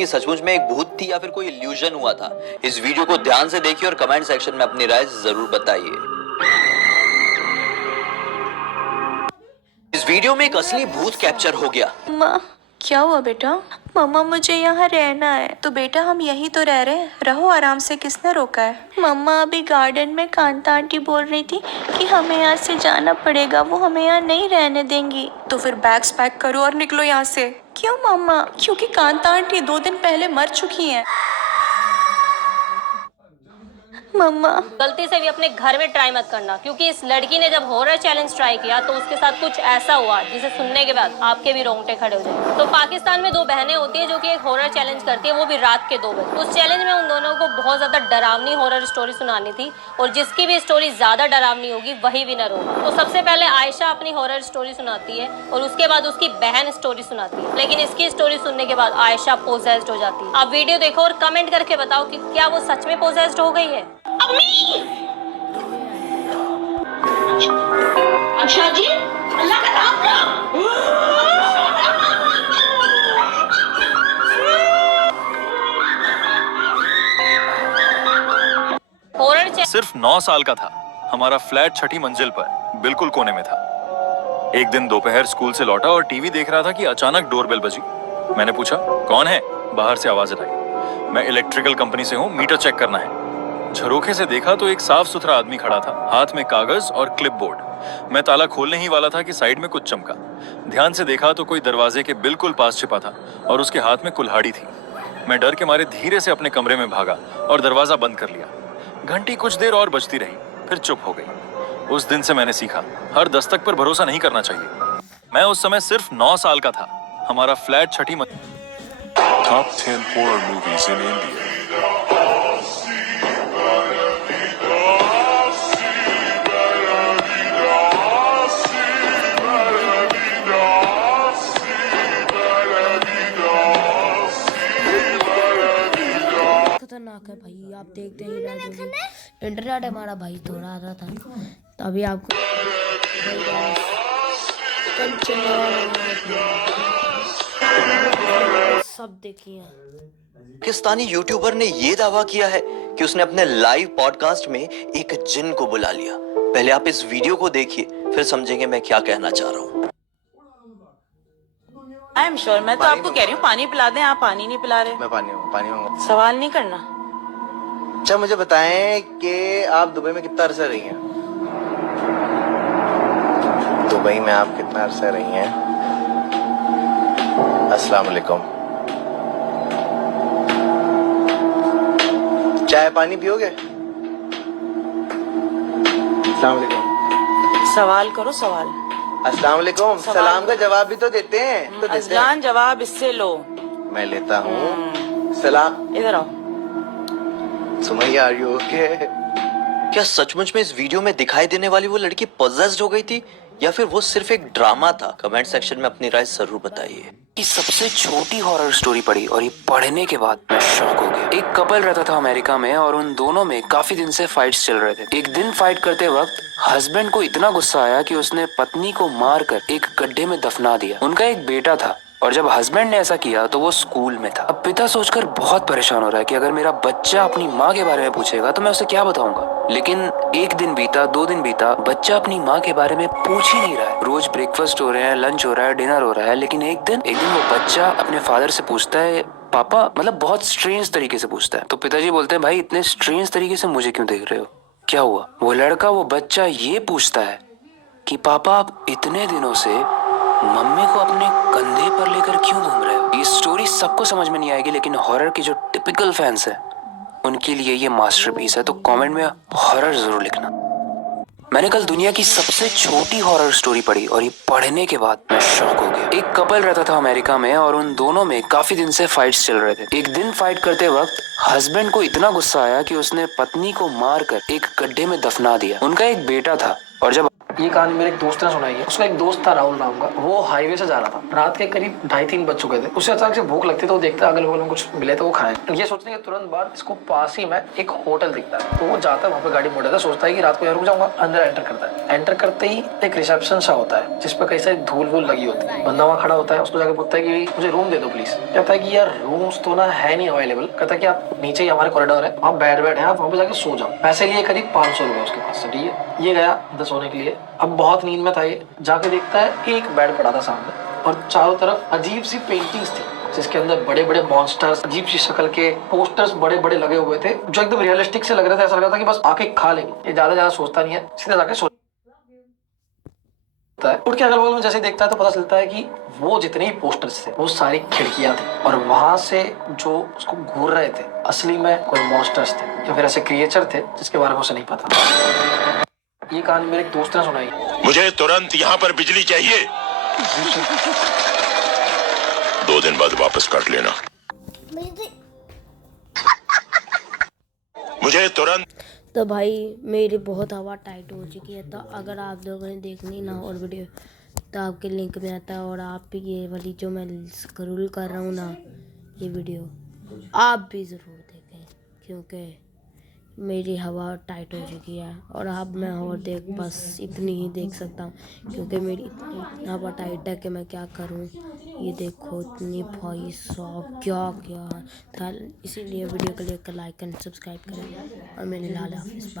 लड़की सचमुच में एक भूत थी या फिर कोई इल्यूजन हुआ था? इस वीडियो को ध्यान से देखिए और कमेंट सेक्शन में अपनी राय जरूर बताइए। इस वीडियो में एक असली भूत कैप्चर हो गया। माँ, क्या हुआ बेटा? मम्मा, मुझे यहाँ रहना है। तो बेटा, हम यहीं तो रह रहे हैं, रहो आराम से, किसने रोका है? मम्मा, अभी गार्डन में कांता आंटी बोल रही थी कि हमें यहाँ से जाना पड़ेगा, वो हमें यहाँ नहीं रहने देंगी। तो फिर बैग्स पैक करो और निकलो यहाँ से। क्यों मम्मा? क्योंकि कांता आंटी 2 दिन पहले मर चुकी हैं। मम्मा, गलती से भी अपने घर में ट्राई मत करना, क्योंकि इस लड़की ने जब हॉरर चैलेंज ट्राई किया तो उसके साथ कुछ ऐसा हुआ जिसे सुनने के बाद आपके भी रोंगटे खड़े हो जाए। तो पाकिस्तान में 2 बहनें होती है जो कि एक हॉरर चैलेंज करती है, वो भी रात के 2 बजे। उस चैलेंज में उन दोनों को बहुत ज्यादा डरावनी हॉरर स्टोरी सुनानी थी और जिसकी भी स्टोरी ज्यादा डरावनी होगी वही विनर होगा। तो सबसे पहले आयशा अपनी हॉरर स्टोरी सुनाती है और उसके बाद उसकी बहन स्टोरी सुनाती है, लेकिन इसकी स्टोरी सुनने के बाद आयशा पोजेस्ड हो जाती है। आप वीडियो देखो और कमेंट करके बताओ कि क्या वो सच में पोजेस्ड हो गई है। अच्छा जी, अल्लाह का नाम लो। हॉरर सिर्फ 9 साल का था। हमारा फ्लैट 6ठी मंजिल पर बिल्कुल कोने में था। एक दिन दोपहर स्कूल से लौटा और टीवी देख रहा था कि अचानक डोरबेल बजी। मैंने पूछा, कौन है? बाहर से आवाज आई, मैं इलेक्ट्रिकल कंपनी से हूँ, मीटर चेक करना है। झरोखे से देखा तो एक साफ सुथरा आदमी खड़ा था, हाथ में कागज और क्लिपबोर्ड। मैं ताला खोलने ही वाला था कि साइड में कुछ चमका। ध्यान से देखा तो कोई दरवाजे के बिल्कुल पास छिपा था और उसके हाथ में कुल्हाड़ी थी। मैं डर के मारे धीरे से अपने कमरे में भागा और दरवाजा बंद कर लिया। घंटी कुछ देर और बजती रही, फिर चुप हो गई। उस दिन से मैंने सीखा, हर दस्तक पर भरोसा नहीं करना चाहिए। मैं उस समय सिर्फ 9 साल का था। हमारा flat 6ठी Top 10 horror movies in India. खतरनाक है भाई, आप देखते ही रह जाओगे। इंटरनेट हमारा भाई थोड़ा आ रहा था, तभी आपको सब देखिए। पाकिस्तानी यूट्यूबर ने ये दावा किया है कि उसने अपने लाइव पॉडकास्ट में एक जिन को बुला लिया। पहले आप इस वीडियो को देखिए, फिर समझेंगे मैं क्या कहना चाह रहा हूँ। आई एम श्योर, मैं तो आपको कह रही हूँ पानी पिला दें, आप पानी नहीं पिला रहे। मैं पानी मांगू। सवाल नहीं करना। अच्छा, मुझे बताएं कि आप दुबई में कितना अरसा रही हैं? दुबई में आप कितना अरसा रही हैं? अस्सलाम वालेकुम। चाय पानी पियोगे? अस्सलाम वालेकुम। सवाल करो, सवाल। अस्सलाम वालेकुम। सलाम का जवाब भी तो देते हैं। अजलान जवाब इससे लो। मैं लेता हूँ। सलाम। इधर आओ। Sumaiya, are you okay? क्या सचमुच में इस वीडियो में दिखाई देने वाली वो लड़की पोजेस्ड हो गई थी या फिर वो सिर्फ एक ड्रामा था? कमेंट सेक्शन में अपनी राय जरूर बताइए। कि सबसे छोटी हॉरर स्टोरी पढ़ी और ये पढ़ने के बाद मैं शॉक हो गया। एक कपल रहता था अमेरिका में और उन दोनों में काफी दिन से फाइट्स चल रहे थे। एक दिन फाइट करते वक्त हस्बैंड को इतना गुस्सा आया कि उसने पत्नी को मारकर एक गड्ढे में दफना दिया। उनका एक बेटा था और जब हस्बैंड ने ऐसा किया तो वो स्कूल में था। अब पिता सोचकर बहुत परेशान हो रहा है कि अगर मेरा बच्चा अपनी माँ के बारे में पूछेगा तो मैं उसे क्या बताऊंगा। लेकिन 1 दिन बीता, 2 दिन बीता, बच्चा अपनी माँ के बारे में पूछ ही नहीं रहा है। रोज ब्रेकफास्ट हो रहे हैं, लंच हो रहा है, डिनर हो रहा है, लेकिन एक दिन वो बच्चा अपने फादर से पूछता है, पापा, मतलब बहुत स्ट्रेंज तरीके से पूछता है। तो पिताजी बोलते हैं, भाई इतने स्ट्रेंज तरीके से मुझे क्यों देख रहे हो, क्या हुआ? वो बच्चा ये पूछता है कि पापा, आप इतने दिनों से मम्मी को अपने कंधे पर लेकर क्यों घूम रहे हो? ये स्टोरी सबको समझ में नहीं आएगी, लेकिन हॉरर के जो टिपिकल फैंस हैं उनके लिए ये मास्टरपीस है। तो कमेंट में हॉरर जरूर लिखना। मैंने कल दुनिया की सबसे छोटी हॉरर स्टोरी पढ़ी और ये पढ़ने के बाद मैं शॉक हो गया। एक कपल रहता था अमेरिका में और उन दोनों में काफी दिन से फाइट्स चल रहे थे। एक दिन फाइट करते वक्त हस्बैंड को इतना गुस्सा आया कि उसने पत्नी को मारकर एक गड्ढे में दफना दिया। उनका एक बेटा था और जब ये कहानी मेरे एक दोस्त ने सुनाई है। उसका एक दोस्त था राहुल नाम का, वो हाईवे से जा रहा था। रात के करीब 2:30-3 बज चुके थे। उसे अचानक से भूख लगती तो वो देखता अगल बगल में कुछ मिले तो वो खाए। ये सोचने के तुरंत बाद इसको पास ही में एक होटल दिखता है, तो वो जाता है वहाँ पे, गाड़ी मोड़ता है, सोचता है कि रात को यहाँ रुक जाऊंगा। अंदर एंटर करता है। एंटर करते ही एक रिसेप्शन सा होता है जिसपे कई सारी धूल वूल लगी होती है। बंदा वहाँ खड़ा होता है, उसको जाकर पूछता है कि मुझे रूम दे दो प्लीज। कहता है कि यार रूम्स तो ना है नहीं अवेलेबल। कहता है कि आप नीचे ही हमारे कॉरिडोर है, आप बेड है, आप वहाँ पे जाके सो जाओ। पैसे लिए करीब 500 रुपए उसके पास से, ठीक है। ये गया अंदर सोने के लिए। अब बहुत नींद में था ये, जाके देखता है एक बेड पड़ा था सामने और चारों तरफ अजीब सी पेंटिंग्स थी जिसके अंदर बड़े बड़े मॉन्स्टर्स, अजीब सी शक्ल के पोस्टर्स बड़े बड़े लगे हुए थे जो एकदम रियलिस्टिक से लग रहे थे। ऐसा लग रहा था कि बस आके खा लेंगे। ये ज्यादा सोचता नहीं है, सीधे जाके सोता है। उठ के अगल बगल में जैसे देखता है तो पता चलता है कि वो जितने भी पोस्टर्स थे वो सारी खिड़कियां थी और वहां से जो उसको घूर रहे थे असली में कोई मॉन्स्टर्स थे या फिर ऐसे क्रिएचर थे जिसके बारे में उसे नहीं पता। ये कहानी मेरे एक दोस्त ने सुनाई। मुझे तुरंत यहाँ पर बिजली चाहिए। 2 दिन बाद वापस काट लेना। मुझे तुरंत। तो भाई मेरी बहुत हवा टाइट हो चुकी है, तो अगर आप लोगों ने देखनी ना और वीडियो तो आपके लिंक में आता है, और आप भी ये वाली जो मैं स्क्रॉल कर रहा हूँ ना ये वीडियो आप भी ज़रूर देखें, क्योंकि मेरी हवा टाइट हो चुकी है। और अब मैं और बस इतनी ही देख सकता हूँ क्योंकि मेरी इतनी हवा टाइट है कि मैं क्या करूँ। ये देखो इतनी भाई साहब क्या क्या है। इसीलिए वीडियो को लेकर लाइक एंड सब्सक्राइब करें और मेरे लाल हाफिज़।